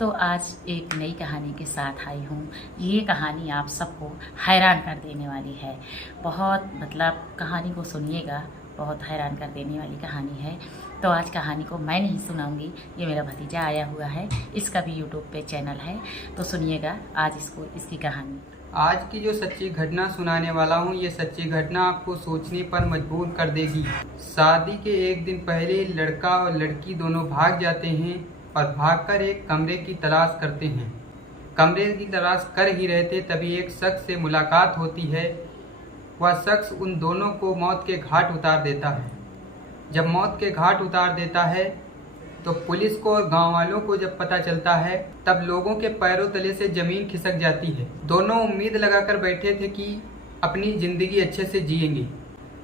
तो आज एक नई कहानी के साथ आई हूँ। ये कहानी आप सबको हैरान कर देने वाली है। बहुत कहानी को सुनिएगा, बहुत हैरान कर देने वाली कहानी है। तो आज कहानी को मैं नहीं सुनाऊंगी, ये मेरा भतीजा आया हुआ है, इसका भी यूट्यूब पे चैनल है, तो सुनिएगा आज इसकी कहानी। आज की जो सच्ची घटना सुनाने वाला हूँ, ये सच्ची घटना आपको सोचने पर मजबूर कर देगी। शादी के एक दिन पहले लड़का और लड़की दोनों भाग जाते हैं और भागकर एक कमरे की तलाश करते हैं। कमरे की तलाश कर ही रहे थे तभी एक शख्स से मुलाकात होती है। वह शख्स उन दोनों को मौत के घाट उतार देता है। जब मौत के घाट उतार देता है तो पुलिस को और गांव वालों को जब पता चलता है तब लोगों के पैरों तले से जमीन खिसक जाती है। दोनों उम्मीद लगाकर बैठे थे कि अपनी जिंदगी अच्छे से जिएंगे।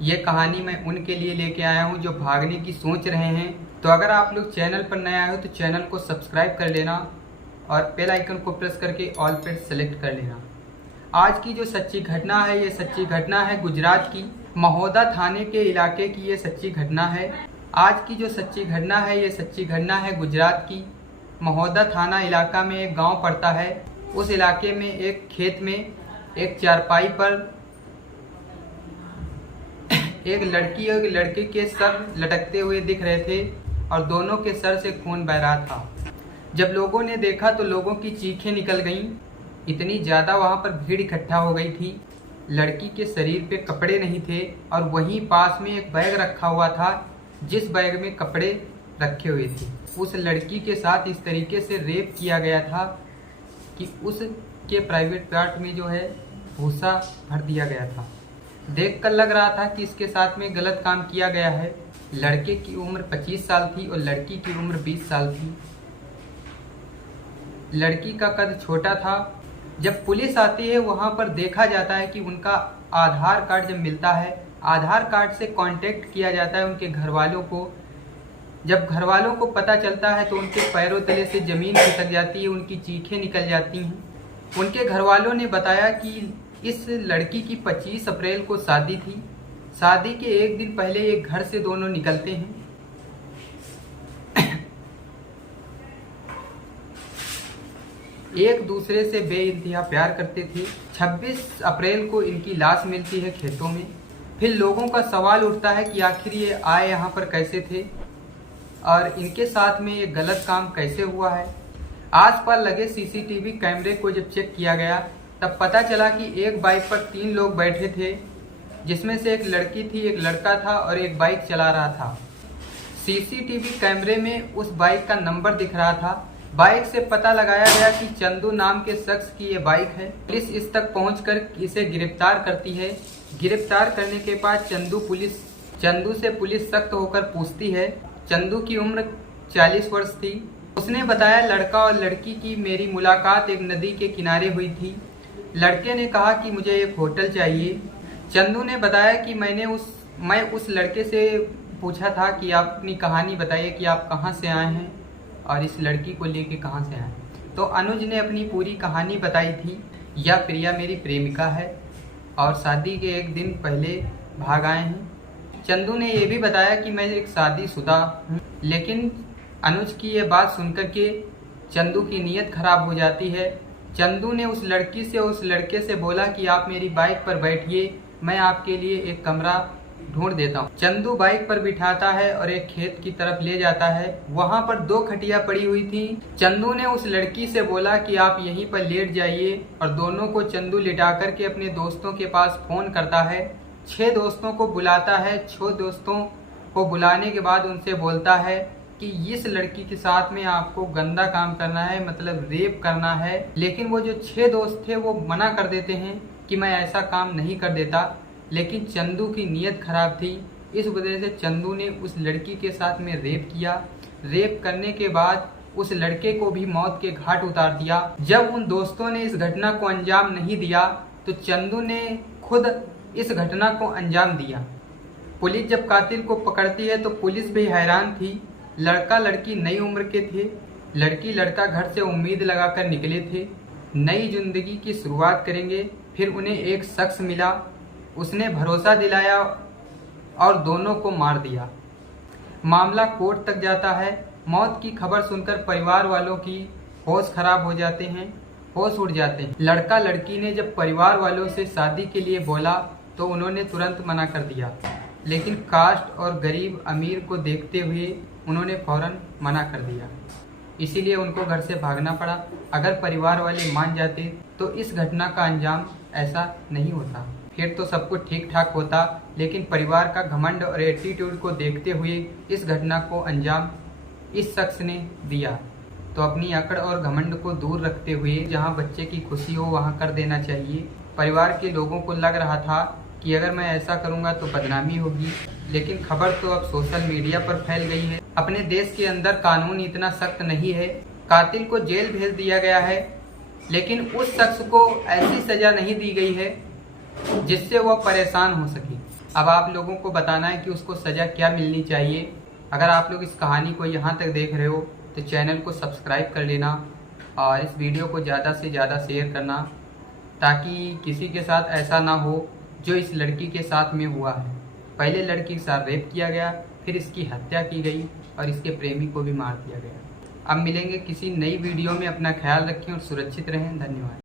ये कहानी मैं उनके लिए लेके आया हूँ जो भागने की सोच रहे हैं। तो अगर आप लोग चैनल पर नए आए हो तो चैनल को सब्सक्राइब कर लेना और बेल आइकन को प्रेस करके ऑल पर सेलेक्ट कर लेना। आज की जो सच्ची घटना है, ये सच्ची घटना है गुजरात की महोदा थाने के इलाके की। ये सच्ची घटना है। आज की जो सच्ची घटना है, ये सच्ची घटना है गुजरात की महोदा थाना इलाका में एक गांव पड़ता है। उस इलाके में एक खेत में एक चारपाई पर एक लड़की और एक लड़के के सर लटकते हुए दिख रहे थे और दोनों के सर से खून बह रहा था। जब लोगों ने देखा तो लोगों की चीखें निकल गईं। इतनी ज़्यादा वहाँ पर भीड़ इकट्ठा हो गई थी। लड़की के शरीर पे कपड़े नहीं थे और वहीं पास में एक बैग रखा हुआ था जिस बैग में कपड़े रखे हुए थे। उस लड़की के साथ इस तरीके से रेप किया गया था कि उसके प्राइवेट पार्ट में जो है भूसा भर दिया गया था। देखकर लग रहा था कि इसके साथ में गलत काम किया गया है। लड़के की उम्र 25 साल थी और लड़की की उम्र 20 साल थी। लड़की का कद छोटा था। जब पुलिस आती है वहाँ पर देखा जाता है कि उनका आधार कार्ड जब मिलता है, आधार कार्ड से कांटेक्ट किया जाता है उनके घर वालों को। जब घर वालों को पता चलता है तो उनके पैरों तले से ज़मीन खिसक जाती है, उनकी चीखें निकल जाती हैं। उनके घर वालों ने बताया कि इस लड़की की 25 अप्रैल को शादी थी। शादी के एक दिन पहले ये घर से दोनों निकलते हैं। एक दूसरे से बेइंतहा प्यार करते थे। 26 अप्रैल को इनकी लाश मिलती है खेतों में। फिर लोगों का सवाल उठता है कि आखिर ये आए यहाँ पर कैसे थे और इनके साथ में ये गलत काम कैसे हुआ है। आसपास लगे सीसीटीवी कैमरे को जब चेक किया गया तब पता चला कि एक बाइक पर 3 लोग बैठे थे, जिसमें से एक लड़की थी, एक लड़का था और एक बाइक चला रहा था। सीसीटीवी कैमरे में उस बाइक का नंबर दिख रहा था। बाइक से पता लगाया गया कि चंदू नाम के शख्स की ये बाइक है। पुलिस इस तक पहुंचकर इसे गिरफ्तार करती है। गिरफ्तार करने के बाद चंदू से पुलिस सख्त होकर पूछती है। चंदू की उम्र 40 वर्ष थी। उसने बताया लड़का और लड़की की मेरी मुलाकात एक नदी के किनारे हुई थी। लड़के ने कहा कि मुझे एक होटल चाहिए। चंदू ने बताया कि मैं उस लड़के से पूछा था कि आप अपनी कहानी बताइए कि आप कहाँ से आए हैं और इस लड़की को लेके कहाँ से आए। तो अनुज ने अपनी पूरी कहानी बताई थी। यह प्रिया मेरी प्रेमिका है और शादी के एक दिन पहले भाग आए हैं। चंदू ने यह भी बताया कि मैं एक शादीशुदा हूँ। लेकिन अनुज की ये बात सुनकर के चंदू की नीयत खराब हो जाती है। चंदू ने उस लड़की से उस लड़के से बोला कि आप मेरी बाइक पर बैठिए, मैं आपके लिए एक कमरा ढूंढ देता हूँ। चंदू बाइक पर बिठाता है और एक खेत की तरफ ले जाता है। वहाँ पर 2 खटिया पड़ी हुई थी। चंदू ने उस लड़की से बोला कि आप यहीं पर लेट जाइए और दोनों को चंदू लिटा करके अपने दोस्तों के पास फोन करता है। 6 दोस्तों को बुलाता है। 6 दोस्तों को बुलाने के बाद उनसे बोलता है कि इस लड़की के साथ में आपको गंदा काम करना है, मतलब रेप करना है। लेकिन वो जो 6 दोस्त थे वो मना कर देते हैं कि मैं ऐसा काम नहीं कर देता। लेकिन चंदू की नीयत खराब थी, इस वजह से चंदू ने उस लड़की के साथ में रेप किया। रेप करने के बाद उस लड़के को भी मौत के घाट उतार दिया। जब उन दोस्तों ने इस घटना को अंजाम नहीं दिया तो चंदू ने खुद इस घटना को अंजाम दिया। पुलिस जब कातिल को पकड़ती है तो पुलिस भी हैरान थी। लड़का लड़की नई उम्र के थे। लड़की लड़का घर से उम्मीद लगाकर निकले थे, नई जिंदगी की शुरुआत करेंगे। फिर उन्हें एक शख्स मिला, उसने भरोसा दिलाया और दोनों को मार दिया। मामला कोर्ट तक जाता है। मौत की खबर सुनकर परिवार वालों की होश खराब हो जाते हैं, होश उड़ जाते हैं। लड़का लड़की ने जब परिवार वालों से शादी के लिए बोला तो उन्होंने तुरंत मना कर दिया, लेकिन कास्ट और गरीब अमीर को देखते हुए उन्होंने फौरन मना कर दिया, इसीलिए उनको घर से भागना पड़ा। अगर परिवार वाले मान जाते तो इस घटना का अंजाम ऐसा नहीं होता, फिर तो सब कुछ ठीक ठाक होता। लेकिन परिवार का घमंड और एटीट्यूड को देखते हुए इस घटना को अंजाम इस शख्स ने दिया। तो अपनी अकड़ और घमंड को दूर रखते हुए जहां बच्चे की खुशी हो वहां कर देना चाहिए। परिवार के लोगों को लग रहा था कि अगर मैं ऐसा करूंगा तो बदनामी होगी, लेकिन खबर तो अब सोशल मीडिया पर फैल गई है। अपने देश के अंदर कानून इतना सख्त नहीं है, कातिल को जेल भेज दिया गया है, लेकिन उस शख्स को ऐसी सजा नहीं दी गई है जिससे वह परेशान हो सके। अब आप लोगों को बताना है कि उसको सजा क्या मिलनी चाहिए। अगर आप लोग इस कहानी को यहाँ तक देख रहे हो तो चैनल को सब्सक्राइब कर लेना और इस वीडियो को ज़्यादा से ज़्यादा शेयर करना, ताकि किसी के साथ ऐसा ना हो जो इस लड़की के साथ में हुआ है। पहले लड़की के साथ रेप किया गया, फिर इसकी हत्या की गई और इसके प्रेमी को भी मार दिया गया। अब मिलेंगे किसी नई वीडियो में। अपना ख्याल रखें और सुरक्षित रहें। धन्यवाद।